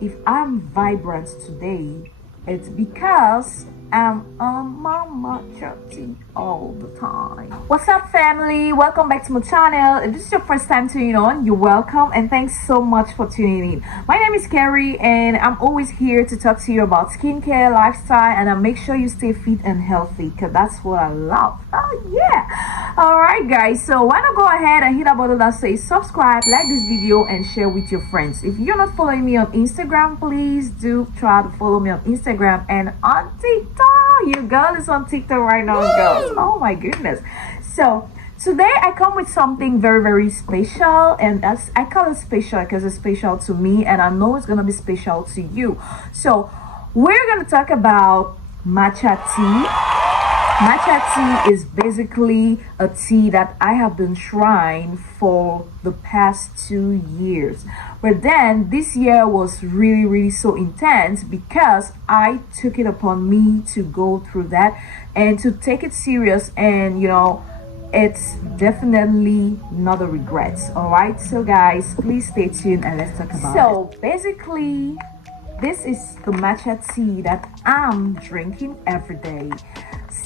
if I'm vibrant today, it's because I'm on my matcha tea all the time. What's up, family? Welcome back to my channel. If this is your first time tuning on, you're welcome and thanks so much for tuning in. My name is Carrie and I'm always here to talk to you about skincare, lifestyle, and I make sure you stay fit and healthy because that's what I love. Oh, yeah. Alright, guys. So why not go ahead and hit that button that says subscribe, like this video, and share with your friends. If you're not following me on Instagram, please do try to follow me on Instagram and on TikTok. Your girl is on TikTok right now, girls. Oh my goodness. So today I come with something very special, and as I call it special because it's special to me and I know it's gonna be special to you. So we're gonna talk about matcha tea. Matcha tea is basically a tea that I have been trying for the past 2 years. But then this year was really so intense because I took it upon me to go through that and to take it serious, and it's definitely not a regret. All right, so guys, please stay tuned and let's talk about it. So basically, this is the matcha tea that I'm drinking every day.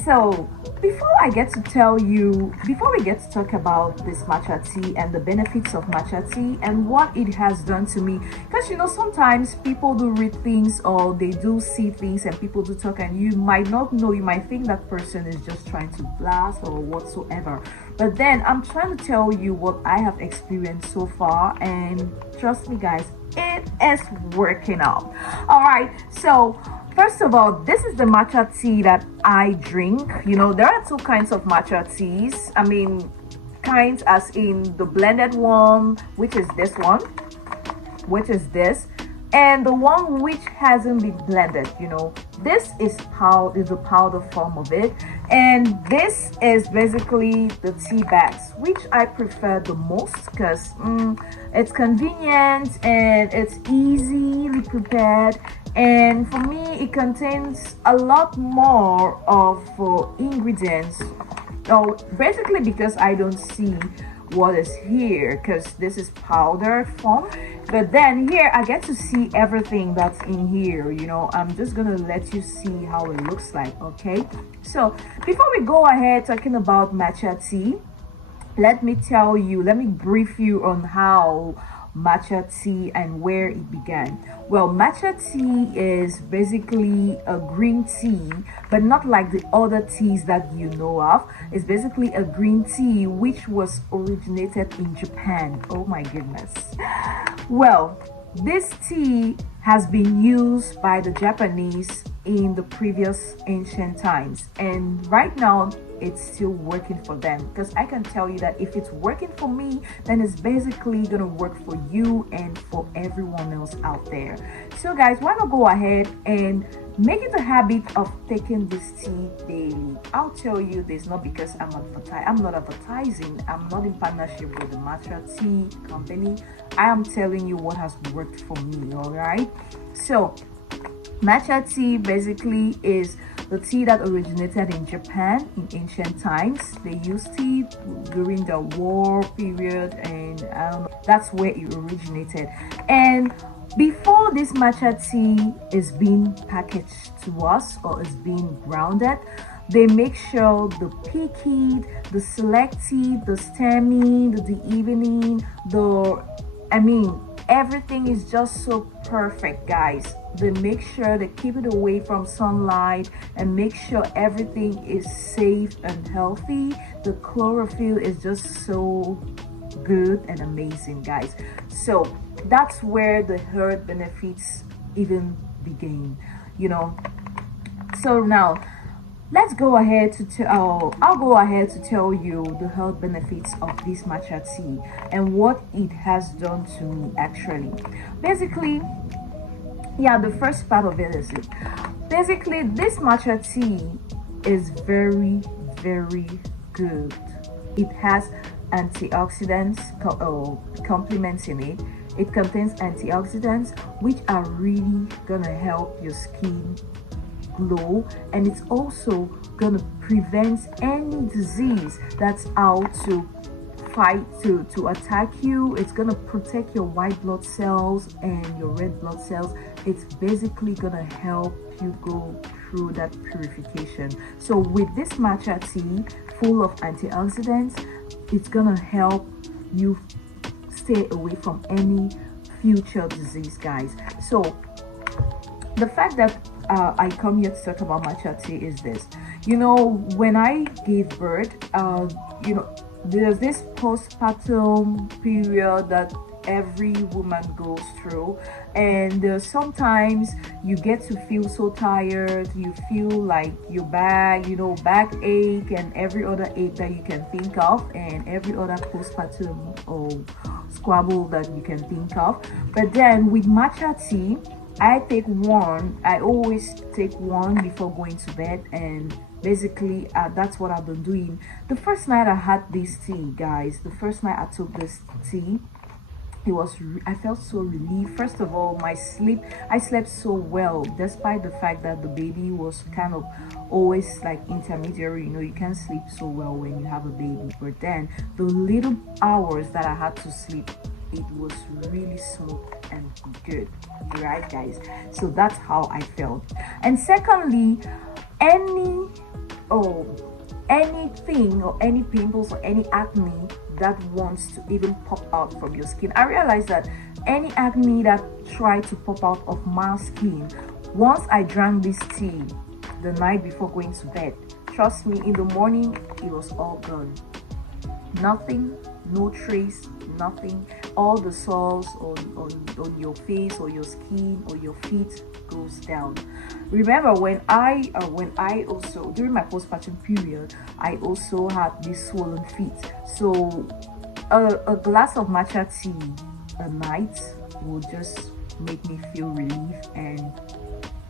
So before we get to talk about this matcha tea and the benefits of matcha tea and what it has done to me, because sometimes people do read things or they do see things and people do talk and you might not know, you might think that person is just trying to blast or whatsoever. But then I'm trying to tell you what I have experienced so far, and trust me guys, it is working out. All right, so first of all, this is the matcha tea that I drink. There are two kinds of matcha teas. I mean, kinds as in the blended one, which is this one, and the one which hasn't been blended. This is the powder form of it, and this is basically the tea bags, which I prefer the most because it's convenient and it's easily prepared. And for me, it contains a lot more of ingredients. Oh, basically because I don't see what is here, because this is powder form, but then here I get to see everything that's in here. I'm just gonna let you see how it looks like. Okay, so before we go ahead talking about matcha tea, let me brief you on how matcha tea and where it began. Well, matcha tea is basically a green tea, but not like the other teas that you know of. It's basically a green tea which was originated in Japan. Oh my goodness. Well, this tea has been used by the Japanese in the previous ancient times, and right now it's still working for them, because I can tell you that if it's working for me, then it's basically gonna work for you and for everyone else out there. So guys, why not go ahead and make it a habit of taking this tea daily. I'll tell you this not because I'm not advertising, I'm not in partnership with the matcha tea company. I am telling you what has worked for me. All right, so matcha tea basically is the tea that originated in Japan in ancient times. They used tea during the war period, and that's where it originated. And before this matcha tea is being packaged to us or is being grounded, they make sure the picky, the selected, the stemmy, the evening, everything is just so perfect, guys. They make sure they keep it away from sunlight and make sure everything is safe and healthy. The chlorophyll is just so good and amazing, guys. So that's where the health benefits even begin. So now let's go ahead to I'll go ahead to tell you the health benefits of this matcha tea and what it has done to me actually. Basically, the first part of it is basically this matcha tea is very good. It has antioxidants complements in it. It contains antioxidants which are really gonna help your skin glow, and it's also gonna prevent any disease that's out to fight to attack you. It's gonna protect your white blood cells and your red blood cells. It's basically gonna help you go through that purification. So with this matcha tea full of antioxidants, it's gonna help you stay away from any future disease, guys. So the fact that I come here to talk about matcha tea is this. You know, when I gave birth, you know, there's this postpartum period that every woman goes through, and sometimes you get to feel so tired, you feel like your back, you know, backache and every other ache that you can think of, and every other postpartum or squabble that you can think of. But then with matcha tea, I always take one before going to bed, and basically that's what I've been doing. The first night I had this tea, guys, the first night I took this tea, I felt so relieved. First of all, I slept so well, despite the fact that the baby was kind of always like intermediary. You know, you can't sleep so well when you have a baby, but then the little hours that I had to sleep, it was really smooth and good, right, guys? So that's how I felt. And secondly, anything or any pimples or any acne that wants to even pop out from your skin, I realized that any acne that tried to pop out of my skin, once I drank this tea the night before going to bed, trust me, in the morning it was all gone. Nothing, no trace, nothing. All the sores on your face or your skin or your feet goes down. Remember when I also, during my postpartum period, I also had these swollen feet. So a glass of matcha tea a night will just make me feel relief and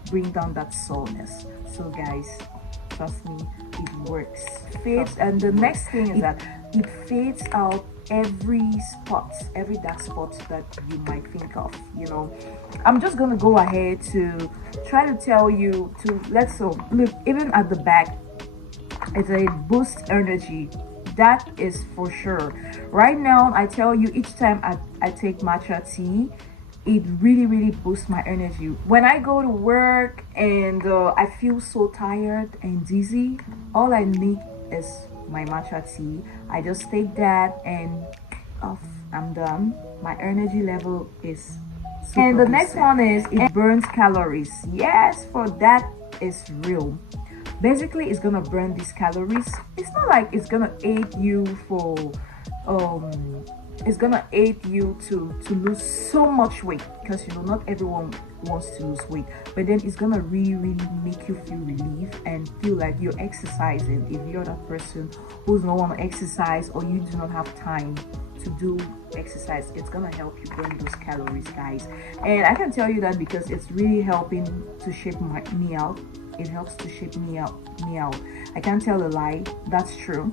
bring down that soreness. So guys, trust me, it works. Fades, and the next thing is that it fades out every dark spot that you might think of. You know, I'm just gonna go ahead to try to tell you to look, even at the back, it's a boost energy. That is for sure. Right now, I tell you, each time I take matcha tea, it really boosts my energy. When I go to work and I feel so tired and dizzy, all I need is my matcha tea. I just take that and off, I'm done. My energy level is super. And the next one is it burns calories. Yes, for that is real. Basically, it's gonna burn these calories. It's not like it's gonna aid you for it's gonna aid you to lose so much weight, because you know not everyone wants to lose weight, but then it's gonna really make you feel relief and feel like you're exercising. If you're that person who's not want to exercise, or you do not have time to do exercise, it's gonna help you burn those calories, guys. And I can tell you that because it's really helping to shape me out. It helps to shape me out. I can't tell a lie, that's true.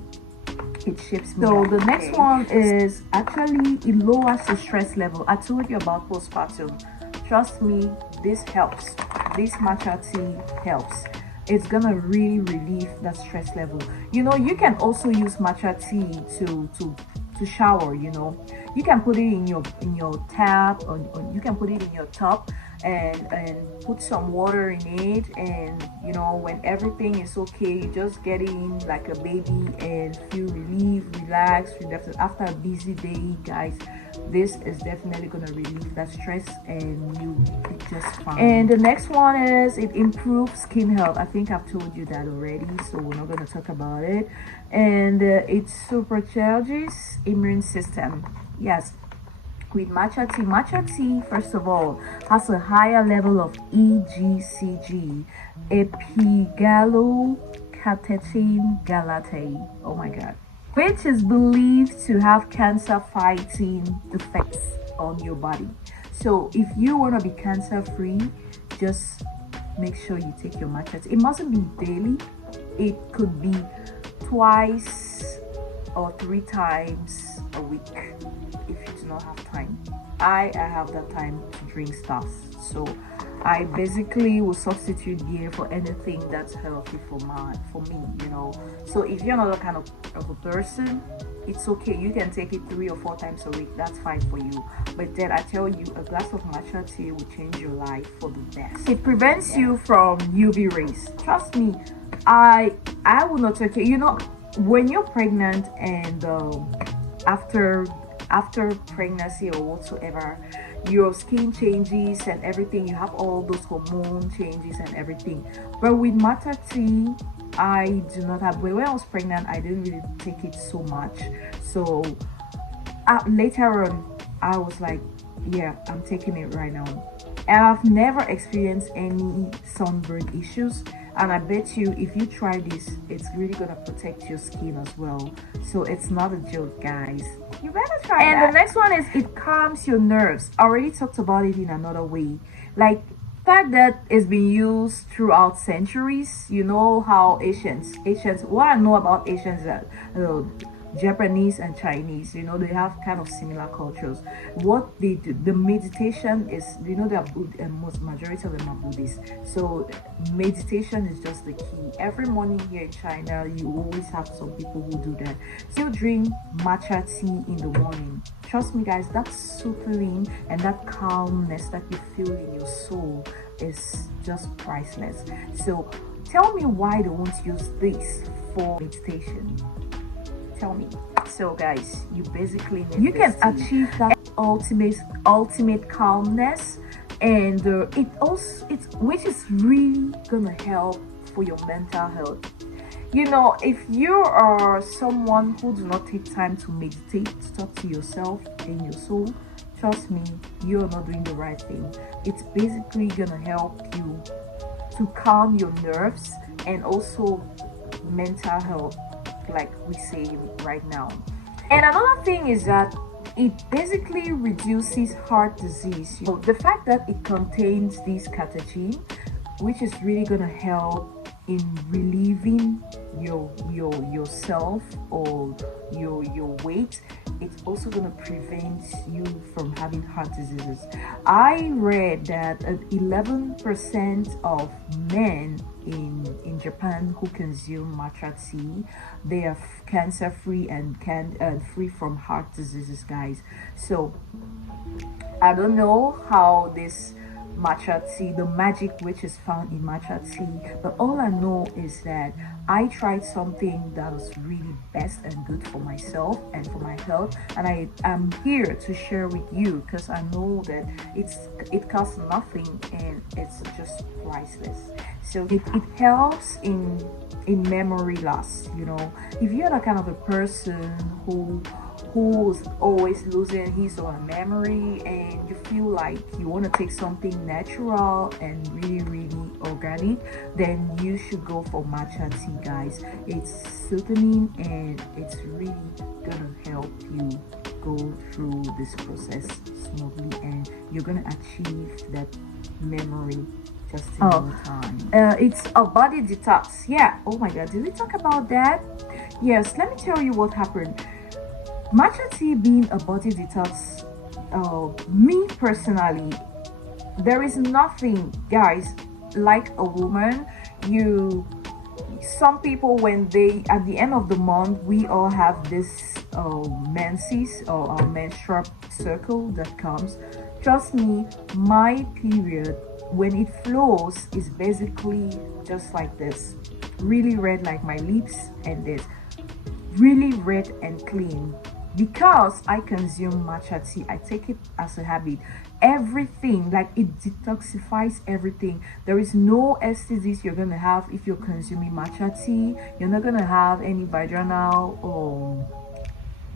It shapes me. So the next one is actually it lowers the stress level. I told you about postpartum. Trust me, this helps. This matcha tea helps. It's gonna really relieve that stress level. You know, you can also use matcha tea to shower. You know, you can put it in your tap, or you can put it in your tub and put some water in it, and you know, when everything is okay, you just get in like a baby and feel relieved, relaxed. After a busy day, guys, this is definitely gonna relieve that stress and you be just fine. And the next one is it improves skin health. I think I've told you that already, so we're not gonna talk about it. And it supercharges immune system. Yes, with matcha tea, first of all, has a higher level of EGCG, epigallocatechin galate. Oh my god. Which is believed to have cancer fighting effects on your body. So if you want to be cancer free, just make sure you take your matcha tea. It mustn't be daily. It could be twice or 3 times a week if you do not have time. I have that time to drink stuff, so I basically will substitute beer for anything that's healthy for me, So if you're not a kind of a person, it's okay. You can take it 3 or 4 times a week. That's fine for you. But then I tell you, a glass of matcha tea will change your life for the best. It prevents you from UV rays. Trust me, I will not take it. When you're pregnant and after pregnancy or whatsoever, your skin changes and everything. You have all those hormone changes and everything. But with matcha tea, I do not have. When I was pregnant, I didn't really take it so much. So later on, I was like, yeah, I'm taking it right now. And I've never experienced any sunburn issues. And I bet you, if you try this, it's really gonna protect your skin as well. So it's not a joke, guys. You better try it. And the next one is it calms your nerves. I already talked about it in another way. Like fact that it's been used throughout centuries. You know how Asians. What I know about Asians is that Japanese and Chinese, they have kind of similar cultures. What they do, the meditation is, they are most majority of them are Buddhists. So meditation is just the key. Every morning here in China, you always have some people who do that. Still drink matcha tea in the morning. Trust me, guys, that soothing and that calmness that you feel in your soul is just priceless. So tell me why they won't use this for meditation. Tell me. So guys, you basically you can achieve that ultimate calmness, and it's which is really gonna help for your mental health. If you are someone who do not take time to meditate, to talk to yourself and your soul, trust me, you're not doing the right thing. It's basically gonna help you to calm your nerves and also mental health, like we say right now. And another thing is that it basically reduces heart disease. The fact that it contains this catechin, which is really gonna help in relieving yourself or your weight. It's also going to prevent you from having heart diseases. I read that 11% of men in Japan who consume matcha tea, they are cancer free and free from heart diseases, guys. So I don't know how this matcha tea, the magic which is found in matcha tea, but all I know is that I tried something that was really best and good for myself and for my health, and I am here to share with you because I know that it costs nothing and it's just priceless. So it helps in memory loss. If you're the kind of a person who's always losing his or her memory, and you feel like you want to take something natural and really organic, then you should go for matcha tea, guys. It's soothing and it's really gonna help you go through this process smoothly, and you're gonna achieve that memory just in no time. It's a body detox. Yeah, oh my god, did we talk about that? Yes, let me tell you what happened. Matcha tea being a body detox, me personally, there is nothing, guys, like a woman. Some people, when they at the end of the month, we all have this menses or our menstrual circle that comes. Trust me, my period, when it flows, is basically just like this, really red like my lips, and this really red and clean. Because I consume matcha tea, I take it as a habit. Everything, like, it detoxifies everything. There is no STDs you're gonna have if you're consuming matcha tea. You're not gonna have any vaginal or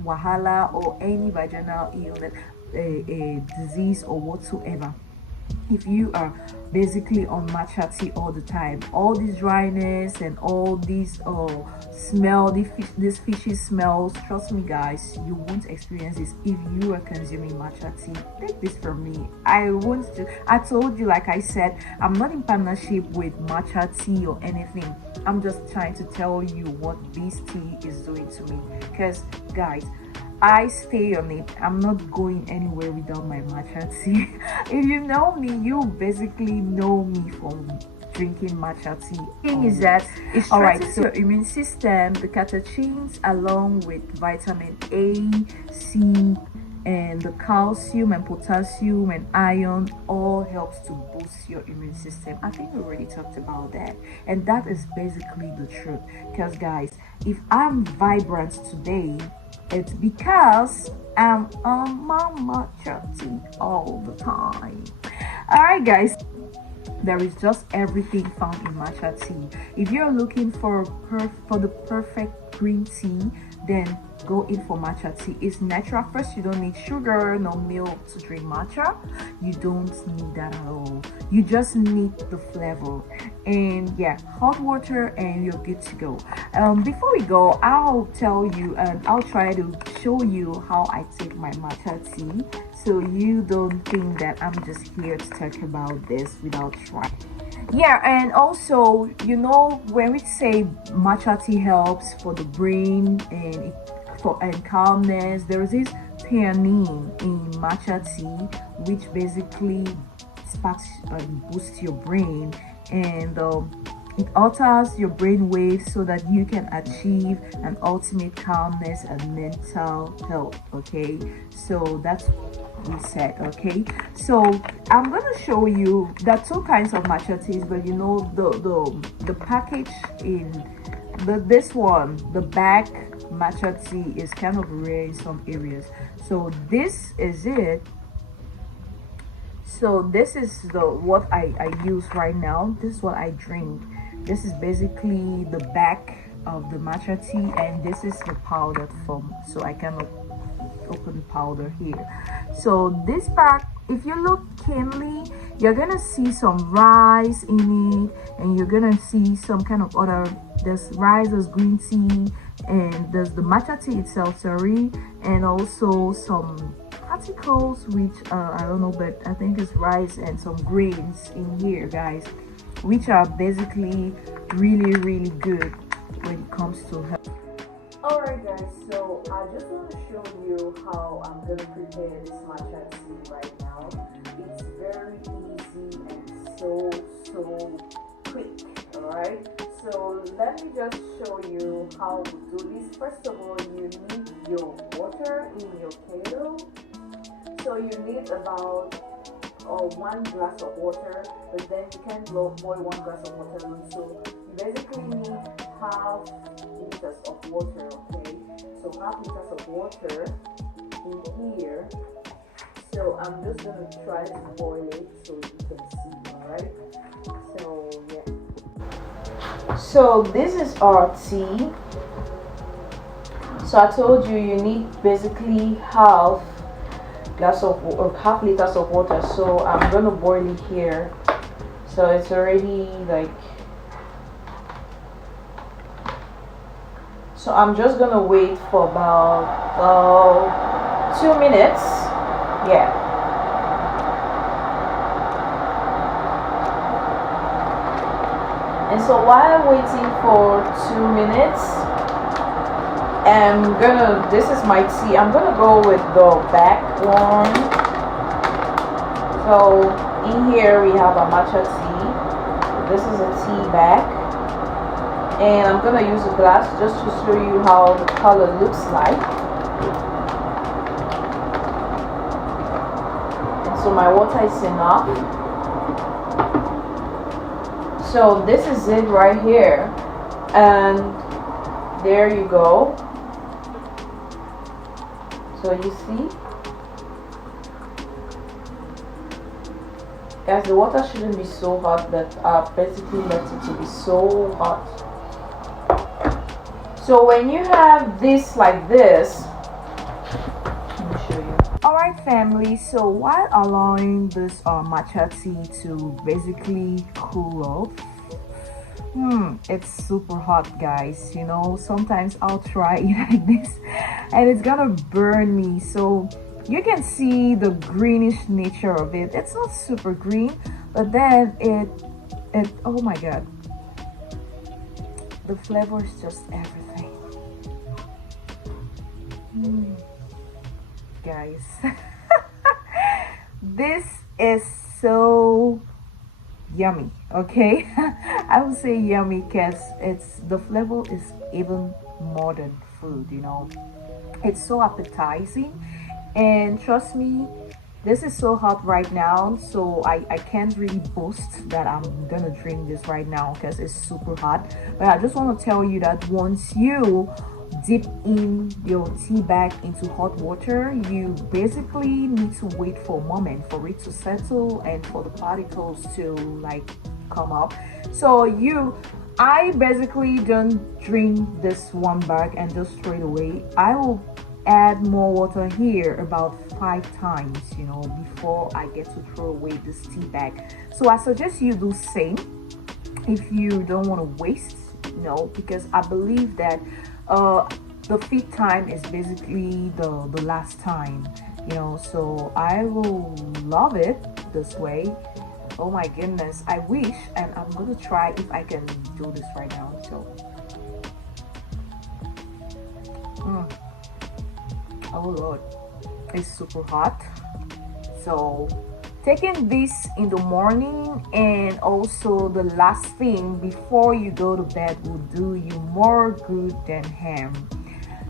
wahala or any vaginal illness, a disease or whatsoever. If you are basically on matcha tea all the time, all this dryness and all these smell, these fishy smells, trust me, guys, you won't experience this if you are consuming matcha tea. Take this from me. I told you, like I said, I'm not in partnership with matcha tea or anything. I'm just trying to tell you what this tea is doing to me. Because, guys, I stay on it. I'm not going anywhere without my matcha tea. If you know me, you basically know me from drinking matcha tea. Thing is that it strengthens your immune system. The catechins, along with vitamin A, C, and the calcium and potassium and iron, all helps to boost your immune system. I think we already talked about that, and that is basically the truth. Because guys, if I'm vibrant today, it's because I'm on my matcha tea all the time. All right, guys. There is just everything found in matcha tea. If you're looking for the perfect green tea, then go in for matcha tea. It's natural. First, you don't need sugar, no milk to drink matcha. You don't need that at all. You just need the flavor, and yeah, hot water, and you're good to go. Before we go, I'll tell you, and I'll try to show you how I take my matcha tea, so you don't think that I'm just here to talk about this without trying. Yeah, and also, you know, when we say matcha tea helps for the brain and calmness, there is this theanine in matcha tea, which basically sparks and boosts your brain, and it alters your brain waves so that you can achieve an ultimate calmness and mental health. Okay, so that's we said. Okay, so I'm gonna show you that two kinds of matcha teas, but you know the package in this one, the back matcha tea is kind of rare in some areas. So this is it. So this is what I use right now. This is what I drink. This is basically the back of the matcha tea, and this is the powdered form. So I cannot open powder here. So this pack, if you look keenly, you're gonna see some rice in it, and you're gonna see some kind of other, there's rice, there's green tea, and there's the matcha tea itself, sorry, and also some particles, which I don't know, but I think it's rice and some grains in here, guys, which are basically really good when it comes to health. Alright guys, so I just want to show you how I'm going to prepare this matcha tea right now. It's very easy and so quick, alright? So let me just show you how we do this. First of all, you need your water in your kettle. So you need about 1 glass of water, but then you can't boil 1 glass of water alone. So you basically need half liters of water, okay? So half liters of water in here. So I'm just gonna try to boil it so you can see, alright? So yeah. So this is our tea. So I told you need basically half liters of water. So I'm gonna boil it here. So it's already like, so I'm just gonna wait for about 2 minutes. Yeah. And so while I'm waiting for 2 minutes, this is my tea. I'm gonna go with the back one. So in here we have a matcha tea. This is a tea bag, and I'm gonna use a glass just to show you how the color looks like. And so my water is enough. So this is it right here, and there you go. So you see, as the water shouldn't be so hot, but I basically left it to be so hot. So when you have this like this, let me show you. Alright family, so while allowing this matcha tea to basically cool off, it's super hot, guys. You know, sometimes I'll try it like this and it's gonna burn me. So you can see the greenish nature of it. It's not super green, but then it oh my god, the flavor is just everything. guys. This is so yummy, okay? I would say yummy because it's the flavor is even more than food, you know. It's so appetizing, and trust me, this is so hot right now, so I can't really boast that I'm gonna drink this right now because it's super hot. But I just want to tell you that once you dip in your tea bag into hot water, you basically need to wait for a moment for it to settle and for the particles to like come up. So I basically don't drink this one bag and just straight away. I will add more water here about 5 times, you know, before I get to throw away this tea bag. So I suggest you do same if you don't want to waste, you know, because I believe that the feed time is basically the last time, you know. So I will love it this way. Oh my goodness, I wish, and I'm gonna try if I can do this right now. So oh lord, it's super hot. So taking this in the morning and also the last thing before you go to bed will do you more good than ham.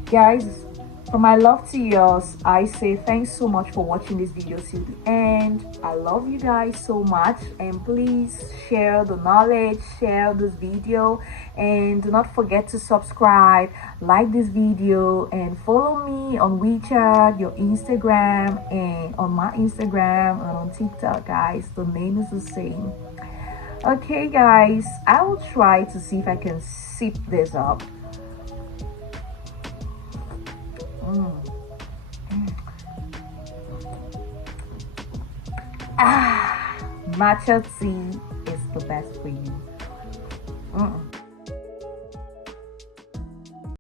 Guys, from my love to yours, I say thanks so much for watching this video till the end. I love you guys so much, and please share the knowledge, share this video, and do not forget to subscribe, like this video, and follow me on WeChat, your Instagram, and on my Instagram and on TikTok. Guys, the name is the same. Okay guys, I will try to see if I can sip this up. Matcha tea is the best for you.